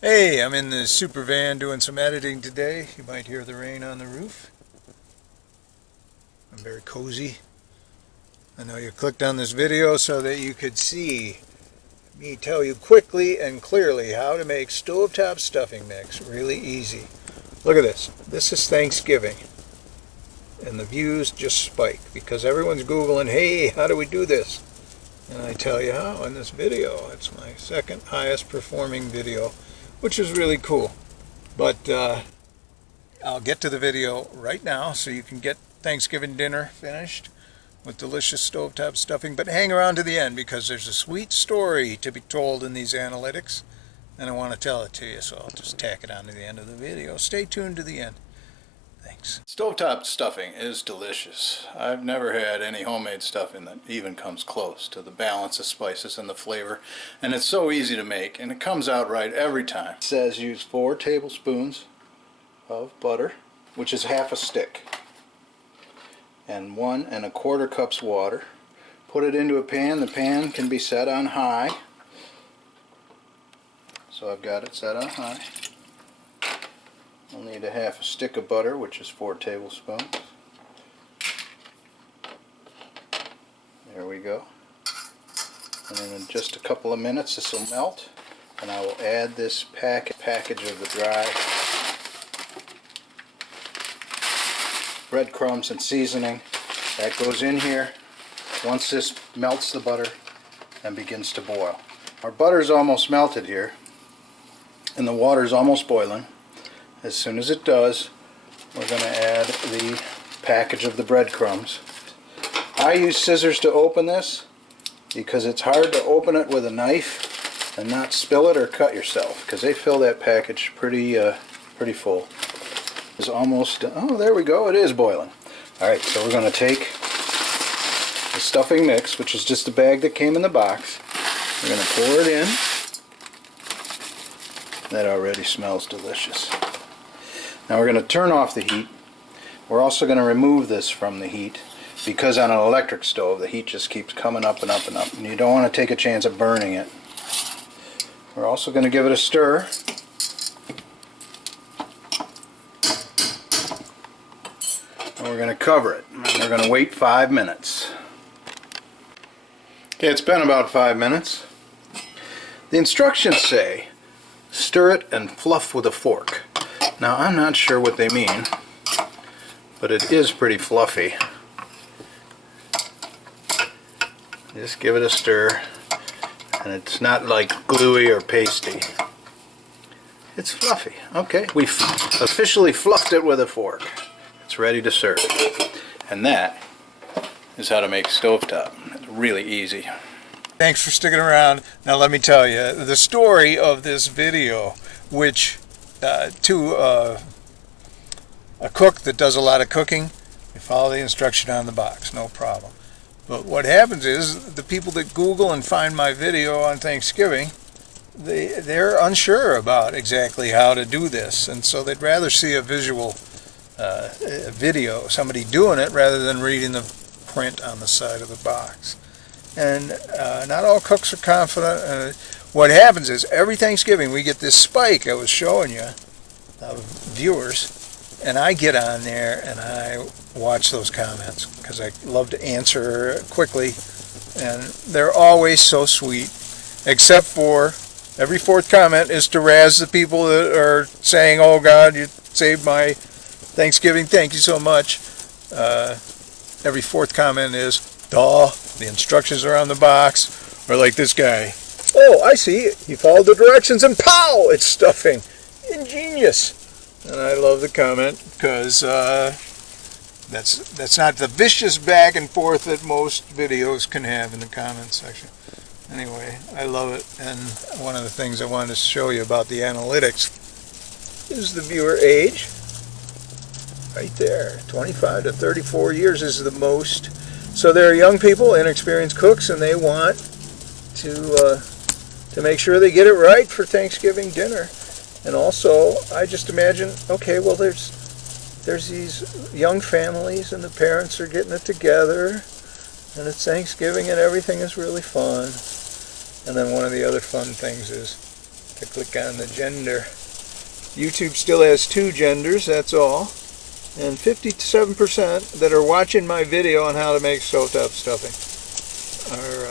Hey, I'm in the super van doing some editing today. You might hear the rain on the roof. I'm very cozy. I know you clicked on this video so that you could see me tell you quickly and clearly how to make stovetop stuffing mix really easy. Look at this. This is Thanksgiving. And the views just spike because everyone's Googling, hey, how do we do this? And I tell you how in this video. It's my second highest performing video, which is really cool. But I'll get to the video right now so you can get Thanksgiving dinner finished with delicious stovetop stuffing. But hang around to the end because there's a sweet story to be told in these analytics, and I want to tell it to you, so I'll just tack it on to the end of the video. Stay tuned to the end. Thanks. Stovetop stuffing is delicious. I've never had any homemade stuffing that even comes close to the balance of spices and the flavor, and it's so easy to make, and it comes out right every time. It says use 4 tablespoons of butter, which is half a stick, and 1 1/4 cups water. Put it into a pan. The pan can be set on high, so I've got it set on high. I'll need a half a stick of butter, which is 4 tablespoons. There we go. And then in just a couple of minutes this will melt, and I will add this package of the dry breadcrumbs and seasoning. That goes in here once this melts the butter and begins to boil. Our butter is almost melted here, and the water is almost boiling. As soon as it does, we're going to add the package of the breadcrumbs. I use scissors to open this because it's hard to open it with a knife and not spill it or cut yourself, because they fill that package pretty full. It's almost, oh, there we go, it is boiling. Alright, so we're going to take the stuffing mix, which is just the bag that came in the box. We're going to pour it in. That already smells delicious. Now we're going to turn off the heat. We're also going to remove this from the heat because on an electric stove the heat just keeps coming up and up and up, and you don't want to take a chance of burning it. We're also going to give it a stir. And we're going to cover it. And we're going to wait 5 minutes. Okay, it's been about 5 minutes. The instructions say stir it and fluff with a fork. Now I'm not sure what they mean, but it is pretty fluffy. Just give it a stir, and it's not like gluey or pasty. It's fluffy. Okay, we've officially fluffed it with a fork. It's ready to serve. And that is how to make stovetop. It's really easy. Thanks for sticking around. Now let me tell you the story of this video, which to a cook that does a lot of cooking, you follow the instruction on the box, no problem. But what happens is the people that Google and find my video on Thanksgiving, they're unsure about exactly how to do this, and so they'd rather see a visual video, somebody doing it, rather than reading the print on the side of the box. And not all cooks are confident. What happens is every Thanksgiving we get this spike I was showing you of viewers, and I get on there and I watch those comments because I love to answer quickly, and they're always so sweet, except for every 4th comment is to razz the people that are saying, oh God, you saved my Thanksgiving, thank you so much. Every 4th comment is, duh, the instructions are on the box. Or like this guy, oh, I see, he followed the directions and pow, it's stuffing. Ingenious. And I love the comment because that's not the vicious back and forth that most videos can have in the comment section. Anyway, I love it. And one of the things I wanted to show you about the analytics is the viewer age. Right there, 25 to 34 years is the most. So they're young people, inexperienced cooks, and they want to make sure they get it right for Thanksgiving dinner. And also, I just imagine, okay, well, there's these young families, and the parents are getting it together, and it's Thanksgiving, and everything is really fun. And then one of the other fun things is to click on the gender. YouTube still has 2 genders, that's all. And 57% that are watching my video on how to make stovetop stuffing are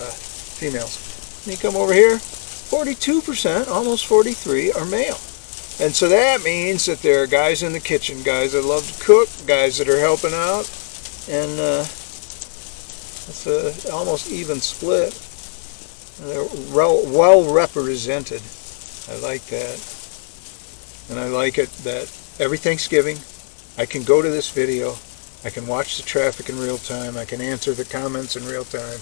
females. And you come over here, 42%, almost 43, are male. And so that means that there are guys in the kitchen, guys that love to cook, guys that are helping out, and it's a almost even split. And they're well represented. I like that. And I like it that every Thanksgiving I can go to this video, I can watch the traffic in real time, I can answer the comments in real time.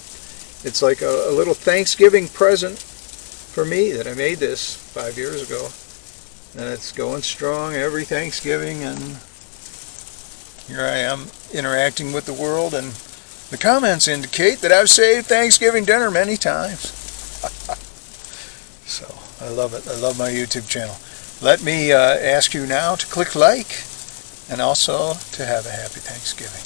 It's like a little Thanksgiving present for me that I made this 5 years ago. And it's going strong every Thanksgiving, and here I am interacting with the world, and the comments indicate that I've saved Thanksgiving dinner many times. So I love it. I love my YouTube channel. Let me ask you now to click like, and also to have a happy Thanksgiving.